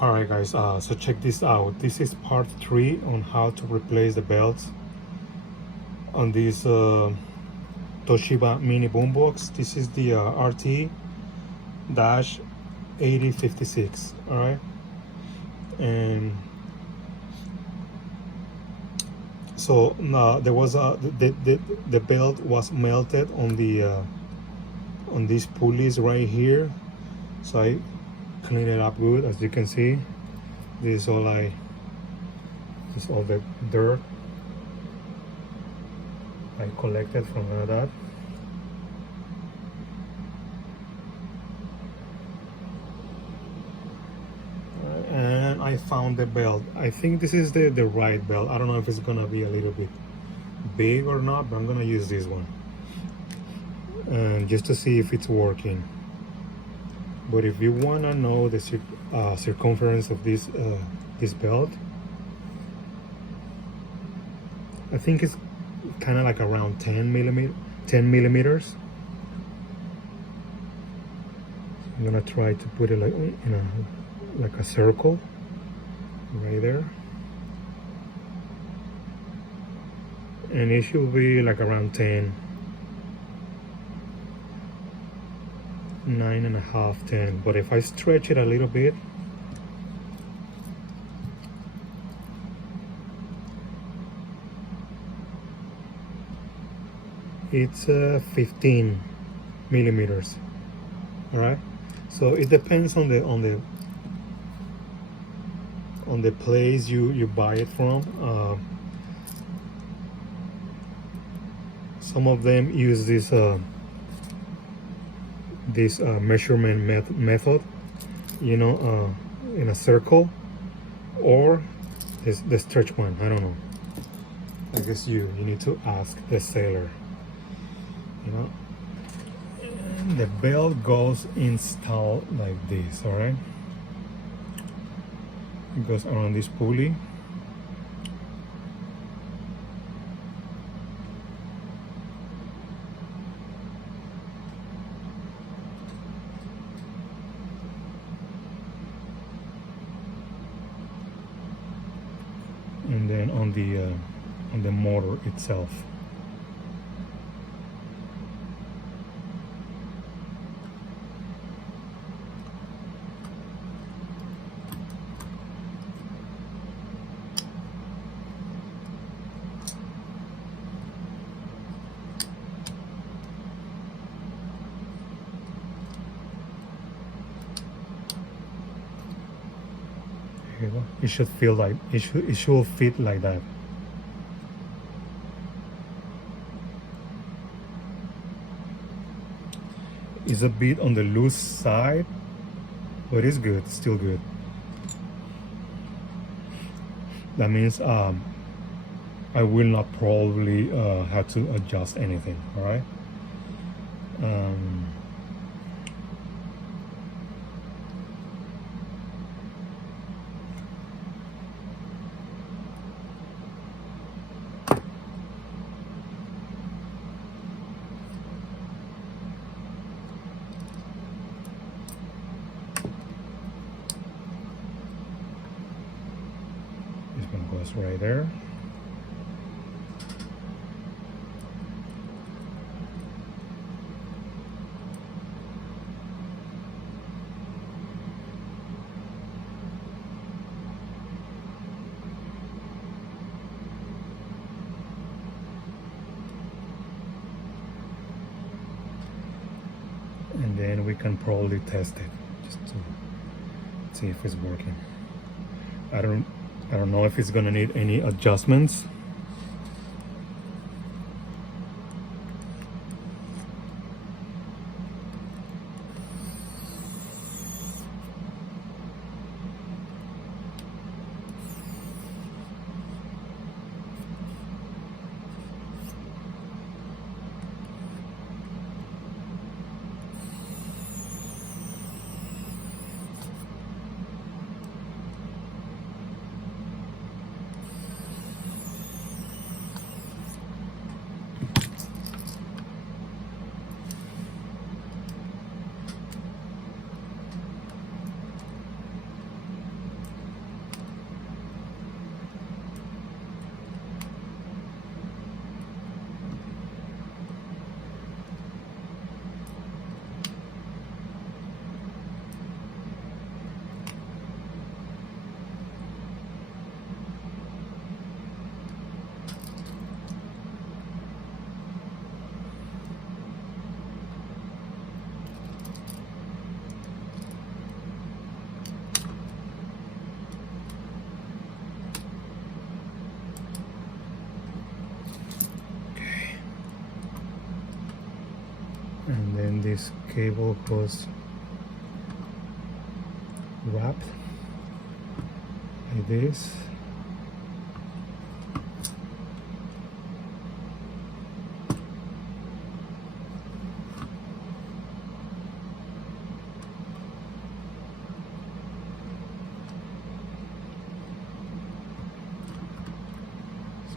Alright guys, so check this out. This is part 3 on how to replace the belts on this Toshiba mini boombox. This is the RT-8056. Alright, and so there was the belt was melted on the on these pulleys right here. So I clean it up good. As you can see, this is all the dirt I collected from that. And I found the belt. I think this is the right belt. I don't know if it's gonna be a little bit big or not, but I'm gonna use this one and just to see if it's working. But if you want to know the circumference of this belt, I think it's kind of like around 10 millimeters. I'm gonna try to put it like like a circle right there, and it should be like around 10. 9.5, 10. But if I stretch it a little bit, it's 15 millimeters. All right, so it depends on the place you buy it from. Some of them use this measurement method, in a circle, or the stretch one. I don't know. I guess you need to ask the seller. And the belt goes installed like this. All right, it goes around this pulley. And then on the motor itself. It should feel like it should fit like that. It's a bit on the loose side, but it's good, still good. That means I will not probably have to adjust anything. All right. Goes right there. And then we can probably test it just to see if it's working. I don't know if it's gonna need any adjustments. this cable was wrapped like this.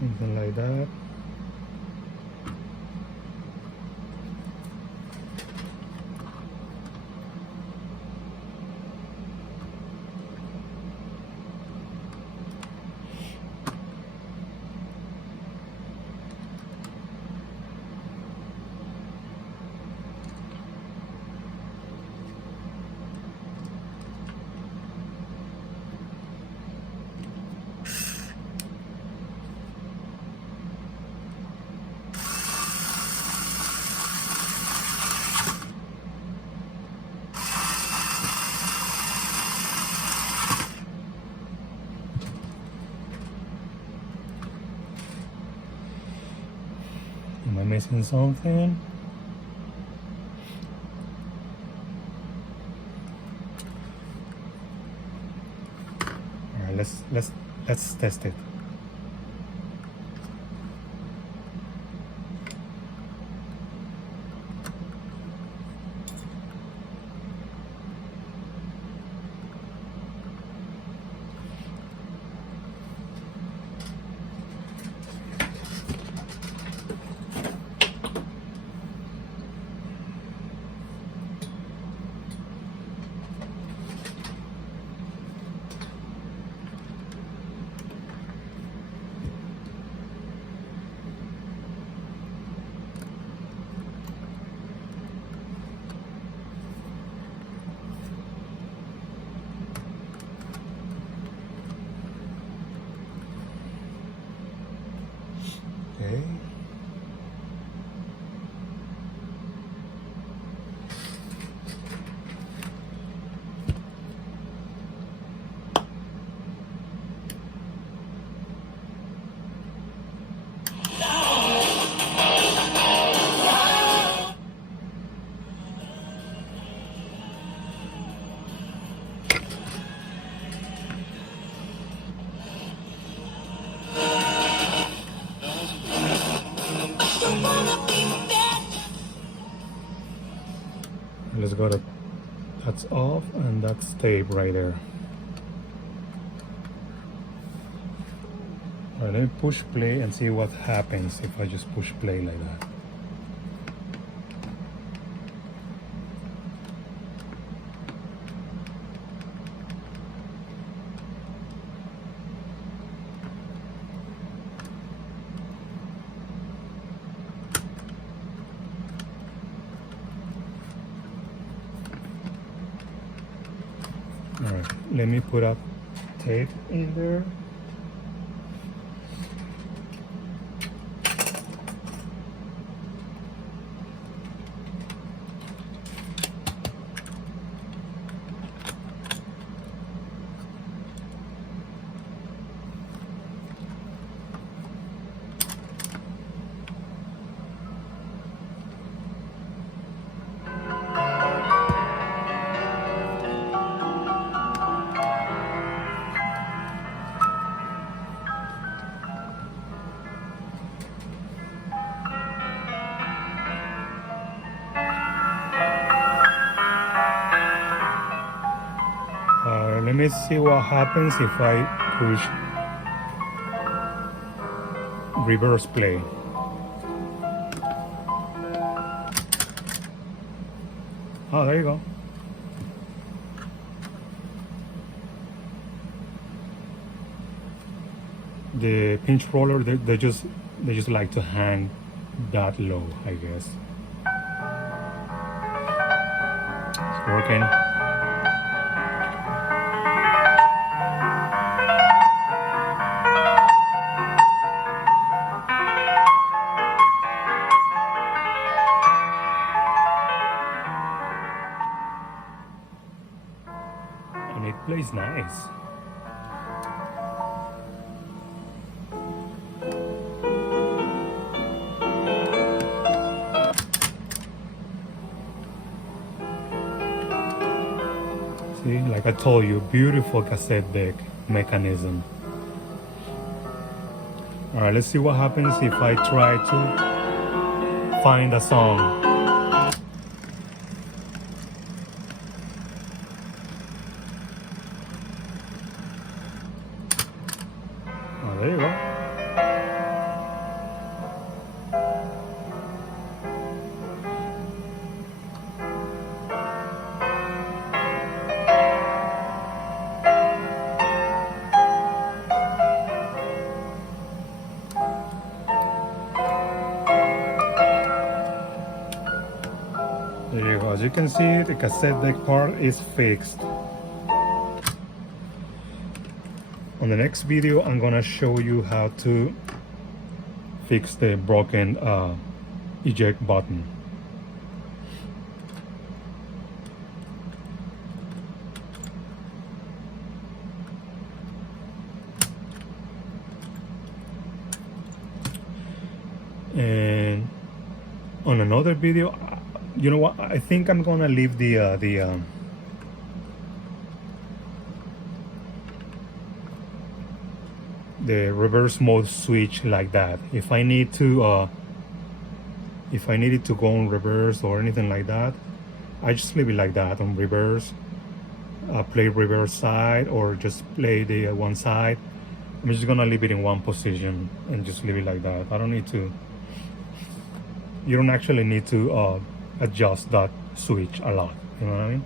Something like that. Am I missing something? All right, let's test it. Okay. Let's go to, that's off and that's tape right there. All right, let me push play and see what happens if I just push play like that. All right, let me put up tape in there. Let me see what happens if I push reverse play. Oh, there you go. The pinch roller, they just like to hang that low, I guess. It's working. And it plays nice. See, like I told you, beautiful cassette deck mechanism. All right, let's see what happens if I try to find a song. Oh, there you go. There you go. As you can see, the cassette deck part is fixed. On the next video, I'm gonna show you how to fix the broken eject button. And on another video, you know what? I think I'm gonna leave the reverse mode switch like that. If I need to if I needed to go on reverse or anything like that, I just leave it like that on reverse. Play reverse side or just play the one side. I'm just gonna leave it in one position and just leave it like that. I don't need to. You don't actually need to adjust that switch a lot. You know what I mean?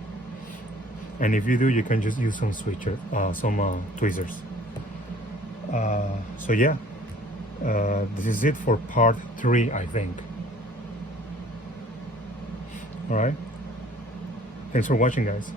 And if you do, you can just use some switcher, some tweezers. So yeah, this is it for part 3, I think. All right. Thanks for watching, guys.